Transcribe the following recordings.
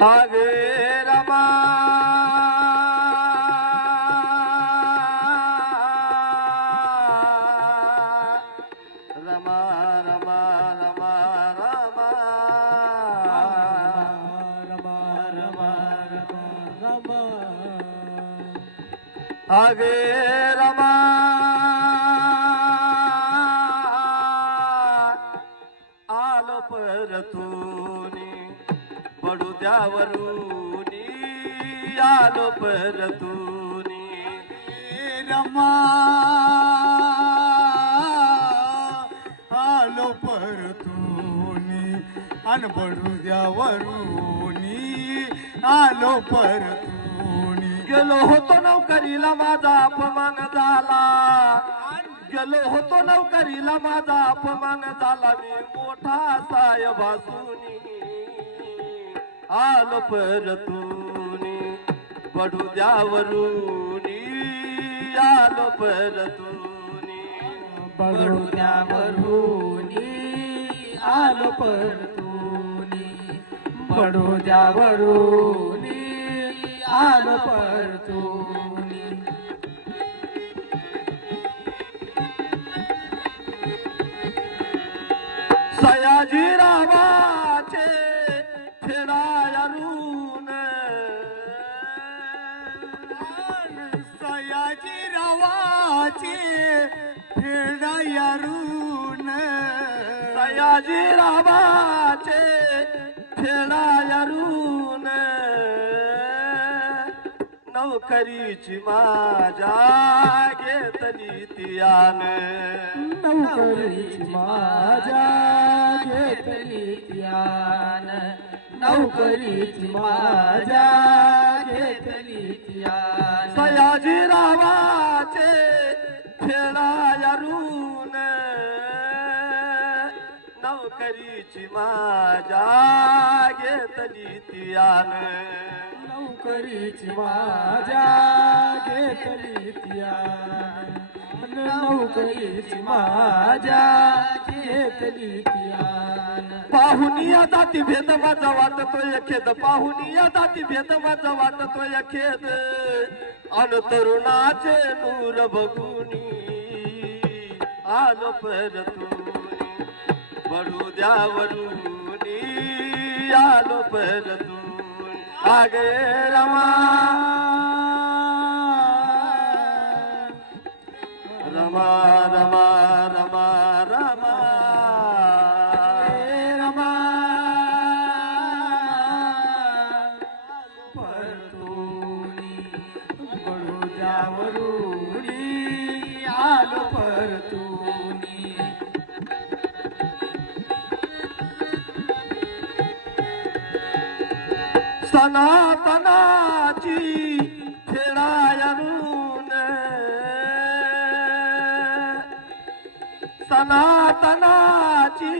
हरे रमा रमा रमा रमा रमा रमा रमा रमा हरे रमा आलो परतूनी बडुद्यावरूनी आलो परतूनी रमा आलो परतूनी अन बडुद्यावरूनी आलो परतूनी गेलो होतो नौकरीला माझा अपमान झाला गेलो होतो नौकरीला माझा अपमान झाला मी मोठा साहेब असूनी आलो परतूनी बडुद्यावरूनी आलो परतूनी बडोद्यावरूनी आलो परतूनी बडोद्यावरूनी आलो परतूनी सयाजीरावाचे फेरायरून सयाजीरावाचे फेडायारून सयाजीरावाचे फेरायरून नौकरीची माझ्या घेतली तियान नौकरीची माझ्या घेतली त्यान नौकरीची माझ्या घेतली त्यान सयाजीरावाचे फेरायरून नौकरीची माझ्या घेतली तियान नौकरीची माझ्या घेतली त्यान नौकरीची माझ्या घेतली त्यान पाहुनिया जाती भेद माझा वाटतोय खेद पाहुनिया जाती भेद माझा वाटतोय खेद अन तरुणाचे नूर बघुनी आलो परतूनी बडुद्यावरूनी आलो परतूनी आगे रमा रमा रमा रमा रमा रमा परतूनी बडोद्यावरूनी आलो परतूनी सनातनाची फेरायरून सनातनाची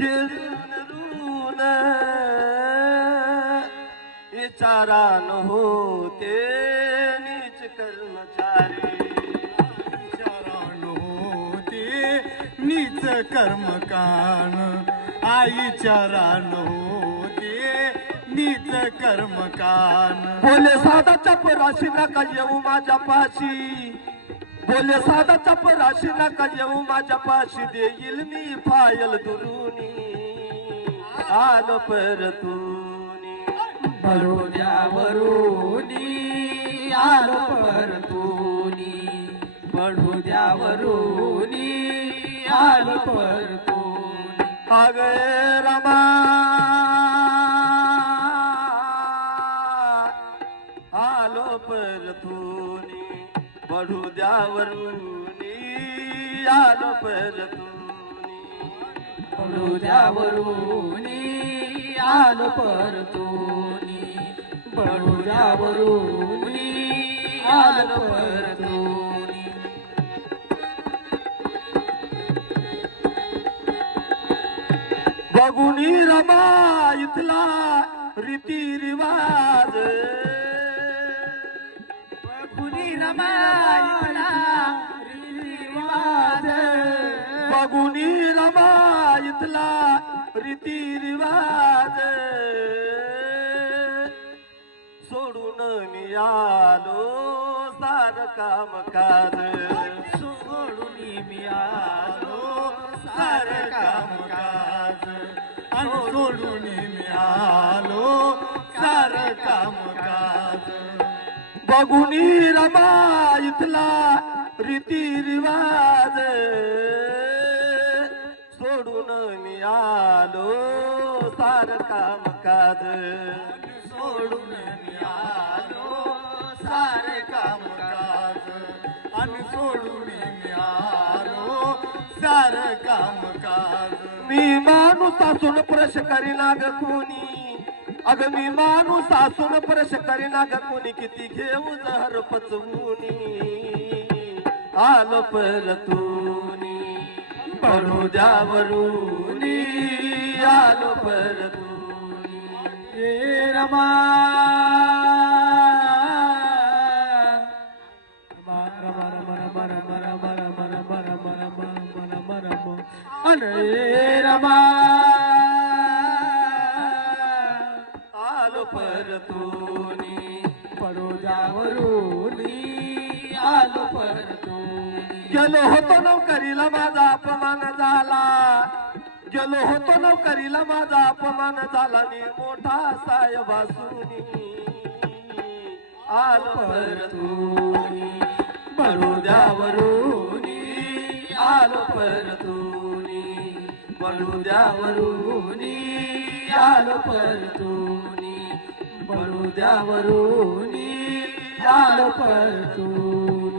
जेरून विचारान होते नीच कर्मचारी विचारान होते नीच कर्मकान आईच्या रान होते नीच कर्मकान बोले साधा चपराशी नका येऊ माझ्या पाशी बोले साधा चपराशी नका येऊ माझ्या पाशी देईल मी फायल दुरुनी आलो परतूनी बडोद्यावरूनी आलो परतूनी बडोद्यावरूनी आलो परतूनी अगे रमा आलो परतूनी बडुद्यावरूनी आलो परतूनी बडोद्यावरूनी आलो परतूनी बडोद्यावरूनी आलो परतूनी बघुनी रमा इथला रीती रिवाज बघुनी रमाईला रीतिरिवाज बघुनी रमा इथला रीती रिवाज सोडून मी आलो सार काम काज सोडून मी आलो सारं कामकाज आणि सोडून मी आलो सारं कामकाज बघुनी रमा इथला रीती रिवाज सोडून मी आलो सार काम काज सोडून मी आलो सारे कामकाज आणि सोडून मी आलो सारं कामकाज मी माणूस असून प्रश करीना ग कोणी अग मी माणूस असून प्रश करीना ग कोणी किती घेऊ जहर पचवूनी आलो परतूनी बडोद्यावरूनी आलो परतूनी हे रमा अरे रमा आलो परतूनी बडोद्यावरूनी आलो परतूनी गेलो होतो नौकरीला माझा अपमान झाला गेलो होतो नौकरीला माझा अपमान झाला मी मोठा साहेब असूनी आलो परतूनी बडोद्यावरूनी आलो परतूनी बडोद्यावरूनी आलो परतूनी बडोद्यावरूनी आलो परतूनी